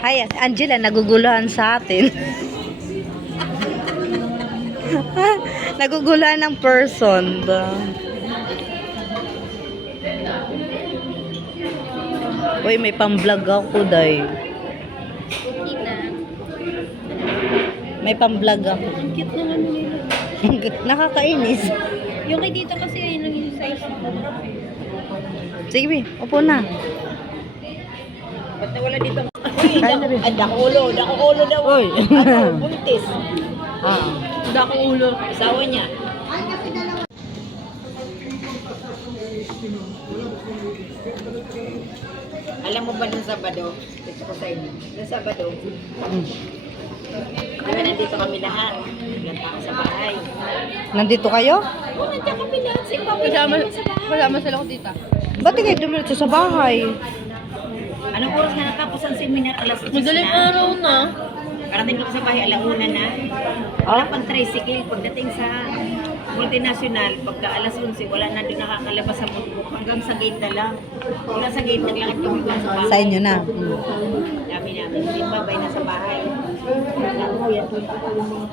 Hi, Angela, naguguluhan sa atin. Naguguluhan ng person. Uy, may pang-vlog ako, day. May pang-vlog ako. Ang cute naman nila. Nakakainis. Yung kay dito kasi ayun lang yung size. Sige, Bi, upo na. Ba't wala dito? Ay, na, Bi. Dakulo daw. Uy. Ano, buntis. Ah. Dako ulo. Asawa niya. Alam mo ba nung Sabado? Ito ko sa inyo. Nung Sabado, kami nandito kami lahat. Naganda ako sa bahay. Nandito kayo? Oo, nandiyan kami lahat. Sa iba Kasama sila ko tita. Ba't di kayo dumiretso sa bahay? Anong oras na natapos ang seminar? Alas 10 Madaling na. araw na. Parating ko sa bahay, alauna na. Wala pang tricycle. Pagdating sa multinational, pagka alas 11, wala na doon nakakalabas sa mutbuk. Hanggang sa gate na lang. Wala sa gate, naglakad kami doon sa bahay. Sa inyo na. Dami namin. Hindi babay na sa bahay.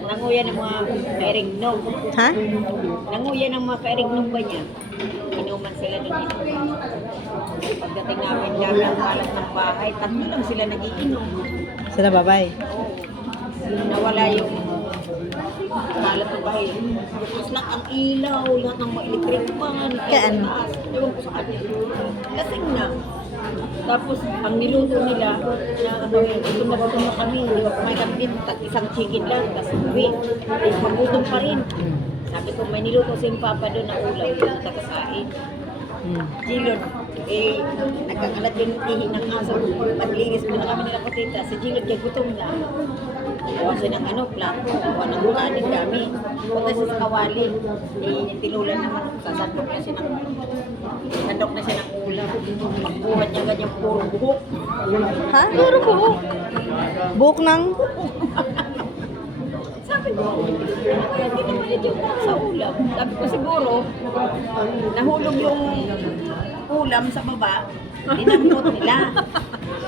Nanguya ng mga kairignog. Ha? Nanguya ng mga kairignog ba niya? Inuman sila doon. Pagdating namin, dami ang kalat ng bahay. Tatlo lang sila nagiinom. Sila babay. Nawala yung kalat ng bahay. Tapos lahat ang ilaw, lahat ng mga electric fan. Kaya ano? Ewan ko sa kanya. Lasing na. Tapos, ang niluto nila, gutom na kami. Di ba kumain kami din, isang chicken lang, tapos uwi. Ay, magutom pa rin. Sabi ko, may niluto si Papa doon na ulam, tagasain. Jilon, nagkakalat yung tihi ng aso. Paglinis mo na kami nila ko tita. Si Jilon, kaya gutom na. Kuha siya ng plato. Kuha ng kanin dami. Punta siya sa kawali. Tinulan naman. Sasandok na siya ng ulam. Pagkuha niya ganyan puro buhok. Ha? Puro buhok. Buhok ng... Sabi ko, kaya hindi naman yung sa ulam. Sabi ko siguro, nahulog yung ulam sa baba, dinampot nila.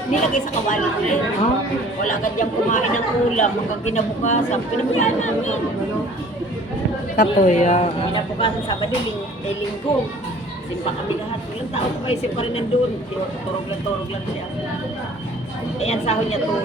Nilagay sa kawali nila. Wala agad yung kumain ng ulam hanggang kinabukasan. Pinabukasan namin. Kapoya. Kinabukasan Sabado, linggo. Simpa kami lahat. Ilang tao pa isip pa rin nandun. Turog lang siya. Ayan, sahon niya to.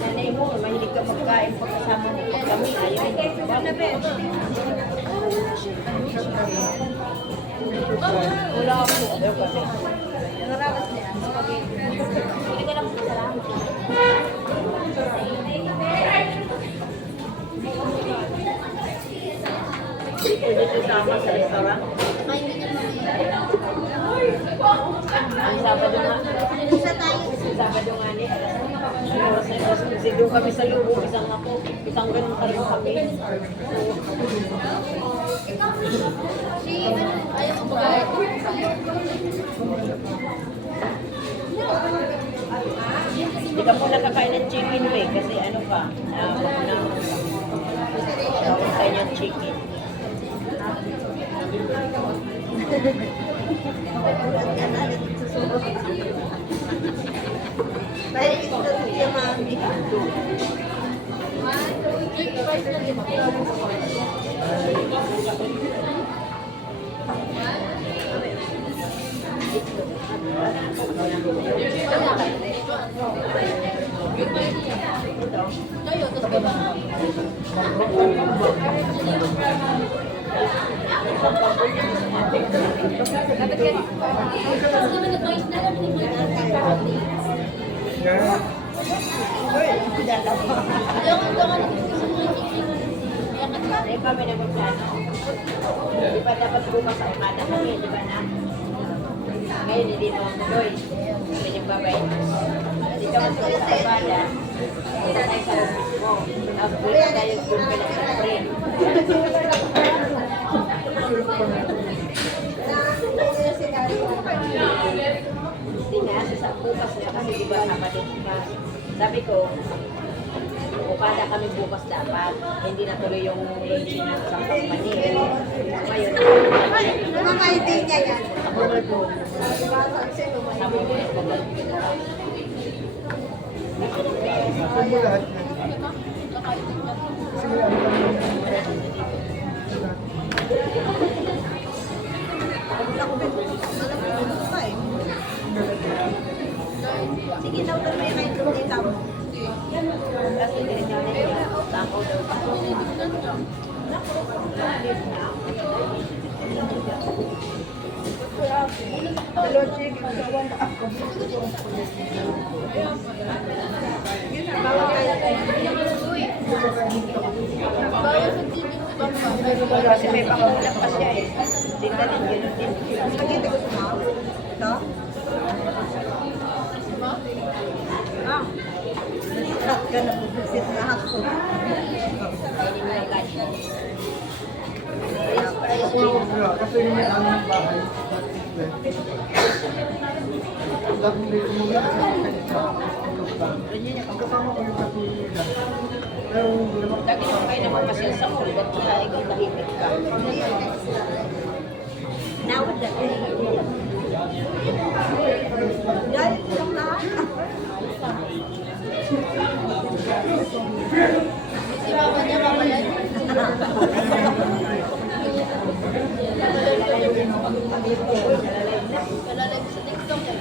Nanay mo, mahilig ka magkain pagkasama mo pag kami. Ayaw. Wala ako. Ayaw kasi. Nararas niya. Hindi ka lang salamat. Pwede sasama sa restaurant? Ang Sabado nga. Sabado nga ni kasi doon kami sa loob, isang ako, isang ganun pa rin kami. Hindi ka po nakakain ng chicken way kasi ano pa, tawag tayo ng chicken. Ay kami na magplano. Di ba dapat bukas sa Okada kami, di ba na? Ngayon hindi mo tuloy. Kami nagbabay. Hindi ka matuloy sa Okada. Punta tayo sa office mo. Tapos punta tayo kung kailan sa friend. Hindi nga, sa bukas na kasi di ba Sabado pa. Sabi ko, Okada kami bukas dapat. Hindi na tuloy yung launching ng isang company. Ngayon, Nakakaintay niya yan. ako na po. Sabi ko, Saan mo lahat yan? Sige, ano lang yung Sige daw daw may kayo dito mo. kasi dinignan niya, tamo daw. Kasi may pangulang pa siya eh. Dinalin, gano'n din. Spaghetti gusto mo? Ito? Ah. Ka na bubusit na ako. Kainin mo yung lunch. kasi yung may ano ng bahay. Dapat may tumuli kasi ang kasama ko yung patuloy na. Pero hindi naman Lagi mo kayo naman kasi sa kulot kaya ikaw tahimik ka. Nawad na. Yan, yung lahat. Si mama niya, mama yan. Kalalive sa TikTok yan.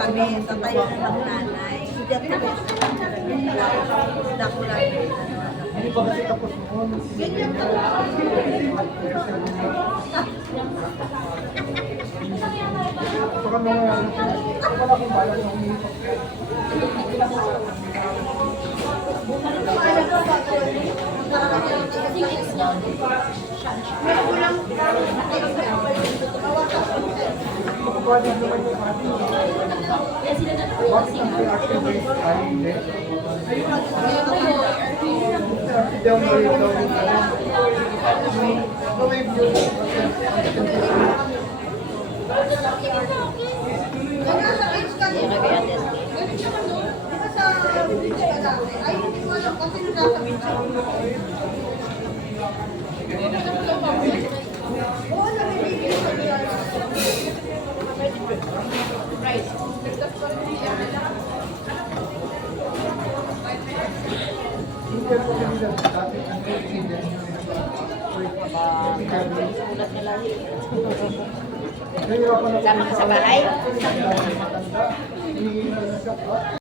Kami, tatayo na ng nanay. Hindi ako dako lang. hindi pa kasi tapos noon. Ganyan talaga. Saka mga wala akong bayan na umiipak. Makabalik naman yung ating. Bakit ang activate ay hindi? Daw mo rin daw yung gawin yun. Kaya kaya test Bigyan ko kanila dati ang agent. Ulat na lagi. Nahihirapan ako. Sama ka sa bahay? Matanda. Hinihingi na lang siya.